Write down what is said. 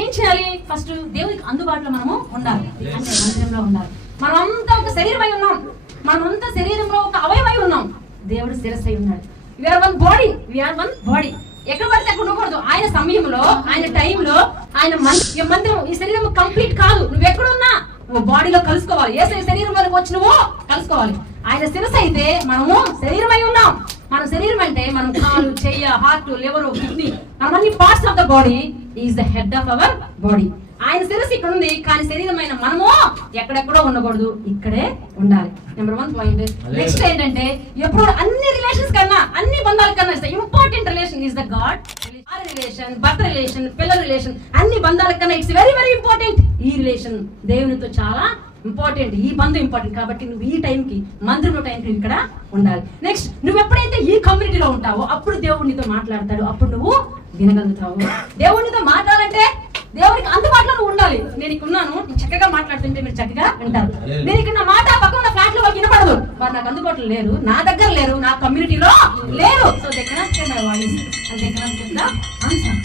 ఏం చేయాలి? ఫస్ట్ దేవునికి అందుబాటులో మనము ఉండాలి, అంటే మందిరంలో ఉండాలి. మనమంతా ఒక శరీరమై ఉన్నాం, మనమంతా శరీరంలో ఒక అవయవై ఉన్నాం. దేవుడు శిరస్సై ఉన్నాడు. We are one body. ఎక్కడ పడితే అక్కడ ఉండకూడదు. ఆయన సమయంలో, ఆయన టైంలో, ఆయన మందిరం, ఈ శరీరం కంప్లీట్ కాదు. నువ్వు ఎక్కడున్నా నువ్వు బాడీలో కలుసుకోవాలి. ఏ శరీరంలోకి వచ్చి నువ్వు కలుసుకోవాలి. ఆయన శిరస్సు అయితే మనము శరీరమై ఉన్నాం. మన శరీరం అంటే మనం కాలు, చెయ్య, హార్ట్, లివర్, కిడ్నీ, మనమన్ని parts of the body. Is the head of our body. ఆయన శిరస్సు ఇక్కడ ఉంది, కానీ శరీరమైన మనము ఎక్కడెక్కడో ఉండకూడదు, ఇక్కడే ఉండాలి. Number 1 point. నెక్స్ట్ ఏంటంటే, ఎప్పుడు అన్ని రిలేషన్స్ కన్నా, అన్ని బంధాల కన్నా important relation is the God relation, భర్త రిలేషన్, పిల్లల రిలేషన్, అన్ని బంధాల కన్నా ఇట్స్ వెరీ వెరీ ఇంపార్టెంట్. ఈ రిలేషన్ దేవునితో చాలా ఇంపార్టెంట్. ఈ బంధం ఇంపార్టెంట్. కాబట్టి నువ్వు ఈ టైంకి, మందిరంలో టైంకి ఇక్కడ ఉండాలి. నెక్స్ట్, నువ్వు ఎప్పుడైతే ఈ కమ్యూనిటీలో ఉంటావో అప్పుడు దేవుడు నీతో మాట్లాడతాడు, అప్పుడు నువ్వు వినగలుగుతావు. దేవుడితో మాట్లాడాలంటే దేవుడికి అందుబాటులో నువ్వు ఉండాలి. నేను ఇక్కడ ఉన్నాను, చక్కగా మాట్లాడుతుంటే మీరు చక్కగా వింటారు. నేను ఇక్కడ నా మాట పక్కన ఫ్లాట్ లో వినపడదు, మరి నాకు అందుబాటులో లేరు, నా దగ్గర లేరు, నా కమ్యూనిటీలో లేరు. So they cannot hear my voice and they cannot get the answer.